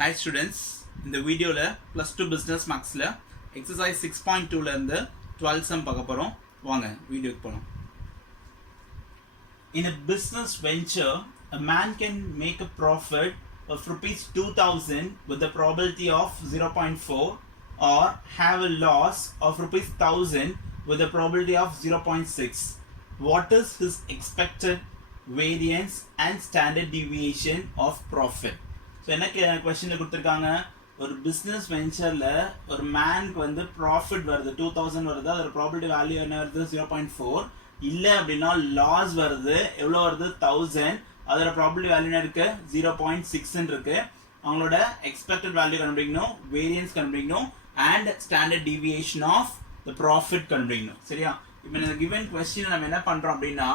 Hi students, in the video la plus 2 business maths la exercise 6.2 la irundhu 12 sum பார்க்க போறோம் வாங்க வீடியோக்கு போலாம். In a business venture, a man can make a profit of rupees 2000 with a probability of 0.4 or have a loss of rupees 1000 with a probability of 0.6. What is his expected variance and standard deviation of profit? So என்ன क्वेश्चनல கொடுத்திருக்காங்க, ஒரு business ventureல ஒரு மேனுக்கு வந்து profit வருது 2000 வருது, அதோட probability value என்ன வருது 0.4, இல்ல அப்படினா லாஸ் வருது எவ்வளவு வருது 1000, அதோட probability value என்ன இருக்கு 0.6 ன்னு இருக்கு. அவங்களோட expected value கண்டுபிடிக்கணும், variance கண்டுபிடிக்கணும் and standard deviation of the profit கண்டுபிடிக்கணும். சரியா? இப்போ இந்த given question நம்ம என்ன பண்றோம் அப்படினா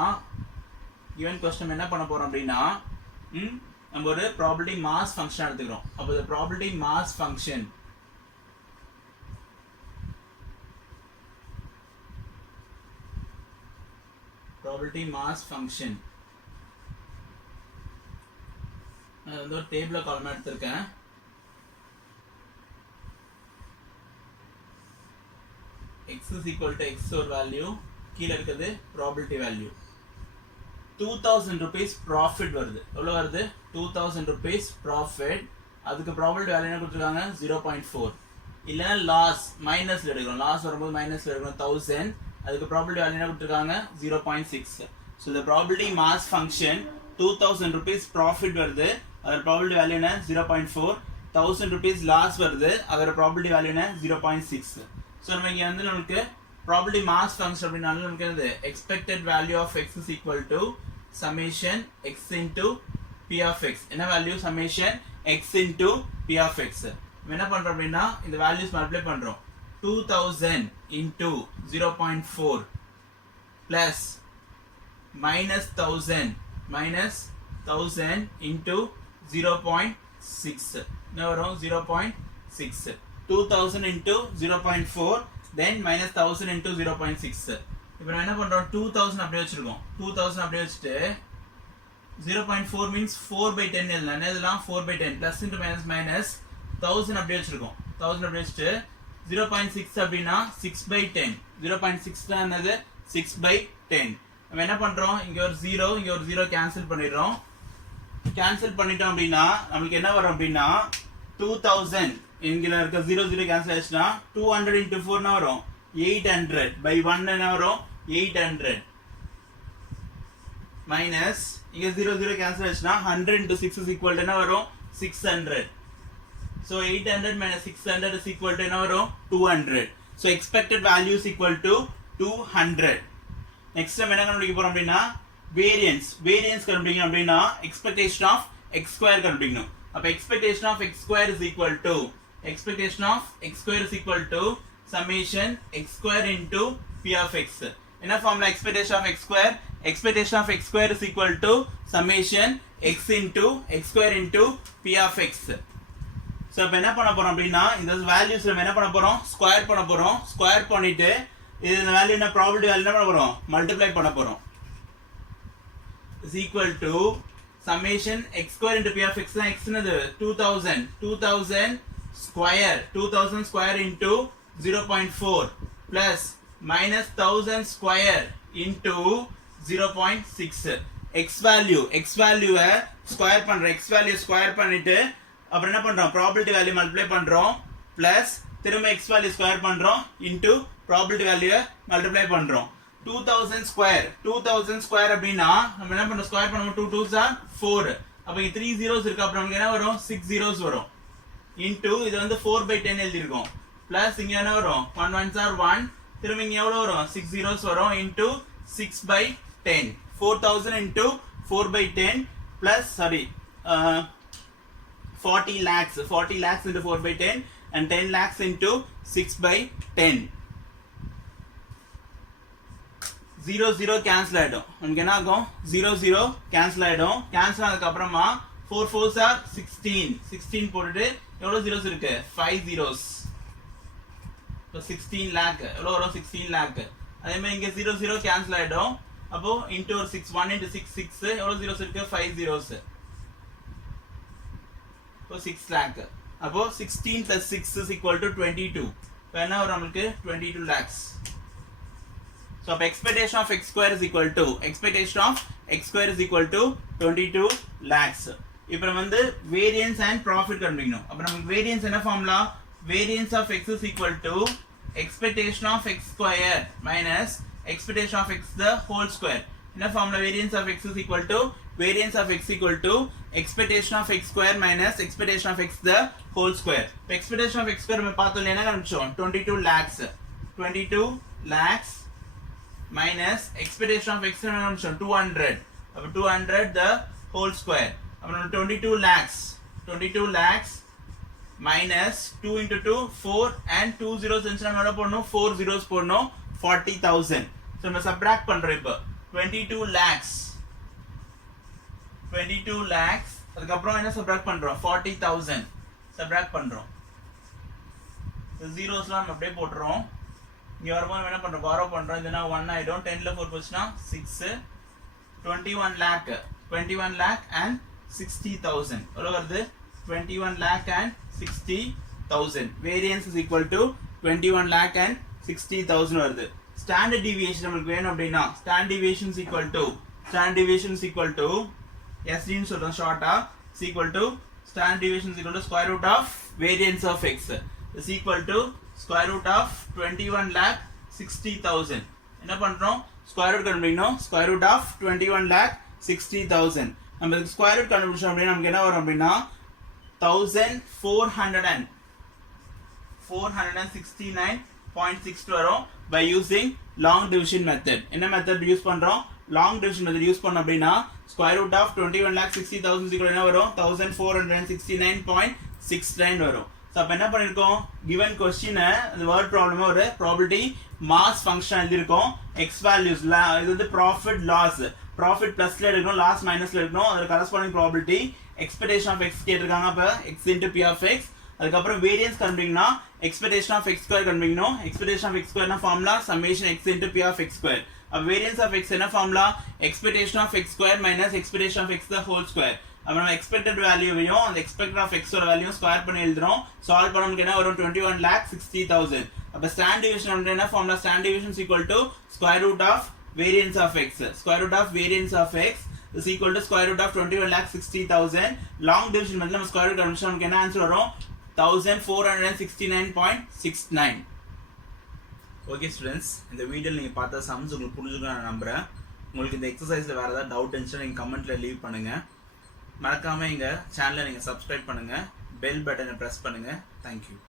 given question என்ன பண்ண போறோம் அப்படினா நம்ம ஒரு probability mass function எடுத்துக்கிறோம். அப்போ the probability mass function நான் வந்து ஒரு டேபிள்ல காலமா எடுத்திருக்கேன். x is equal to x or value, கீழ இருக்குது probability value. 2000 rupees profit வருது. எவ்வளவு வருது 2000 rupees profit, அதுக்கு probability value என்ன கொடுத்திருக்காங்க 0.4, இல்ல லாஸ் மைனஸ்ல எடுக்கணும், லாஸ் வரும்போது மைனஸ்ல எடுக்கணும் 1000, அதுக்கு probability value என்ன கொடுத்திருக்காங்க 0.6. so the probability mass function 2000 rupees profit வருது, அதோட probability value என்ன 0.4, 1000 rupees லாஸ் வருது, அதோட probability value என்ன 0.6. so நம்ம இங்க வந்து நமக்கு probability mass function அப்படினால நமக்கு என்னது expected value of x is equal to summation x into p of x. என்ன value summation x into p of x. நம்ம என்ன பண்றோம் அப்படினா இந்த values மல்டிப்ளை பண்றோம். 2000 into 0.4 plus minus 1000 into 0.6 என்ன வரும் 0.6. 2000 into 0.4 then minus 1000 into 0.6. இப்போ நான் என்ன பண்றோம் 2000 அப்படியே வச்சிருக்கோம். 2000 அப்படியே வச்சிட்டு 0.4 means 4/10 எழுதலாம். என்ன எழுதலாம் 4/10 plus into minus minus 1000 அப்படியே வச்சிருக்கோம். 1000 அப்படியே வச்சிட்டு 0.6 அப்படினா 6/10. 0.6 தான் என்னது 6/10. நம்ம என்ன பண்றோம், இங்க ஒரு 0 இங்க ஒரு 0 கேன்சல் பண்ணிடுறோம். கேன்சல் பண்ணிட்டோம் அப்படினா நமக்கு என்ன வரும் அப்படினா 2000 இங்க இருக்க 0 கேன்சல் ஆயிடுச்சுனா 200 into 4 என்ன வரும் 800 by 1 என்ன வரும் 800 minus இங்க 0 cancel ஆயிடுச்சுனா 100 into 6 is equal to என்ன வரும் 600. so 800 minus 600 is equal to என்ன வரும் 200. so expected value is equal to 200. next time என்ன கண்டுபிடிக்க போறோம் அப்படினா variance கண்டுபிடிக்கணும் அப்படினா expectation of x square கண்டுபிடிக்கணும். அப்ப expectation of x square is equal to summation x square into p of x. என்ன formula expectation of x square is equal to summation x square into p of x. so இப்ப என்ன பண்ண போறோம் அப்படினா இந்த values நம்ம என்ன பண்ண போறோம் ஸ்கொயர் பண்ண போறோம். ஸ்கொயர் பண்ணிட்டு இந்த வேல்யூ என்ன probability வேல்யூ என்ன பண்ண போறோம் மல்டிப்ளை பண்ண போறோம். is equal to summation x square into p of x na x என்னது 2000 square into 0.4 plus minus 1000 square into 0.6. x value square பண்றோம். x value ஸ்கொயர் பண்ணிட்டு அப்புறம் என்ன பண்றோம் probability value மல்டிப்ளை பண்றோம் plus திரும்ப x value ஸ்கொயர் பண்றோம் into probability value multiply பண்றோம். 2000 square அப்படினா நம்ம என்ன பண்றோம் ஸ்கொயர் பண்ணும்போது 2 2s are 4. அப்ப இங்க 3 zeros இருக்கு, அப்புறம் நமக்கு என்ன வரும் 6 zeros வரும் into இது வந்து 4/10 எழுதி இருக்கோம் plus இங்க என்ன வரும் 1 1s are 1, திரும்ப இங்க எவ்வளவு வரும் 6 zeros வரும் into 6/10. 4000 into 4/10 plus 40 lakhs into 4/10 and 10 lakhs into 6/10. 0 cancel ஆயிடும். நமக்கு என்ன ஆகும் 0 கேன்சல் ஆயிடும். கேன்சல் ஆனதுக்கு அப்புறமா 4 4s are 16 போட்டுட்டு எவ்வளவு zeros இருக்கு 5 zeros. so 16 lakh எவ்வளவு வரும் 16 lakh. அதே மாதிரி இங்க 0 கேன்சல் ஆயிடும். அப்போ into 1 into 6 எவ்வளவு zeros இருக்கு 5 zeros. இப்போ So 6 lakh. அப்போ 16 plus 6 is equal to 22. இப்போ என்ன வரும் நமக்கு 22 lakhs. So expectation of x square is equal to 22 lakhs. இப்போ நம்ம வந்து variance and profit கண்டுபிடிக்கணும். அப்ப நமக்கு variance என்ன formula? Variance of x is equal to expectation of x square minus expectation of x the whole square. என்ன formula? Variance of x is equal to expectation of x square minus expectation of x the whole square. Expectation of x square நம்ம பார்த்தோம் என்ன கண்டுபிடிச்சோம்? 22 lakhs minus expectation of x என்ன கண்டுபிடிச்சோம்? 200. அப்ப 200 the whole square. அப்ப 22 lakhs minus 2 into 2 4 and 2 zeros இருந்துச்சுனா நம்ம என்ன பண்ணனும்? 4 zeros போடணும். 40,000. So நம்ம subtract பண்றோம் இப்போ 22 lakhs அதுக்கு அப்புறம் என்ன subtract பண்றோம்? 40,000 subtract பண்றோம். இந்த zeros-லாம் நம்ம அப்படியே போட்டுறோம். இங்க வரும்போது என்ன பண்றோம்? borrow பண்றோம். இதுனா 1 ஆயிடும். 10 ல 4 போச்சுனா 6 21 lakh and 60,000. எவ்வளவு வருது? 21 lakh and 60,000. Variance is equal to 21 lakh and 60,000 வருது. Standard deviation நமக்கு வேணும் அப்படினா standard deviation is equal to SD ன்னு சொல்றோம் ஷார்ட்டா is equal to standard deviation is equal to square root of variance of x is equal to square root of 21 lakh 60,000. என்ன பண்றோம்? square root கண்டுபிடிக்கணும். square root of 21 lakh 60,000. நம்ம square root கண்டுபிடிச்சோம் அப்படினா நமக்கு என்ன வரும் அப்படினா 1469.62 வரும் by using long division method. என்ன method யூஸ் பண்றோம்? long division method யூஸ் பண்ணோம் அப்படினா square root of 21,60,000 equal என்ன வரும்? 1469.69 வரும். சோ அப்ப என்ன பண்ணிருக்கோம்? given question அந்த word problem ஒரு probability mass function எழுதிருக்கோம். x values இது வந்து profit loss plusல எடுக்கணும், loss minusல எடுக்கணும். அதோட corresponding probability expectation of x கேட்டிருக்காங்க. அப்ப x into p of x. அதுக்கு அப்புறம் variance கண்டுபிடிக்கணும்னா expectation of x square கண்டுபிடிக்கணும். expectation of x square னா formula summation x into p of x square. அப்ப variance of x என்ன formula? expectation of x square minus expectation of x the whole square. அப்ப நம்ம expected வேல்யூவையும் அந்த expected of x ஓட வேல்யூவும் square பண்ணி எழுதுறோம். சால்வ் பண்ணா நமக்கு என்ன வரும்? 21 lakh 60,000. அப்ப standard deviation வந்து என்ன formula? standard deviation is equal to square root of variance of x. square root of variance of x is equal to square root of 21 lakh 60,000. long division மெத்தட்ல நம்ம square root கண்டுபிடிச்சா நமக்கு என்ன answer வரும்? 1469.69. Okay students, இந்த வீடியோல நீங்க பார்த்த சம்ஸ் உங்களுக்கு புரிஞ்சுக்கணும் நான் நம்புறேன். உங்களுக்கு இந்த எக்ஸசைஸ்ல வேற ஏதாவது டவுட் இருந்துச்சுன்னா நீங்க கமெண்ட்ல லீவ் பண்ணுங்க. மறக்காம எங்க சேனலை நீங்க சப்ஸ்கிரைப் பண்ணுங்க, பெல் பட்டனை பிரஸ் பண்ணுங்க. தேங்க்யூ.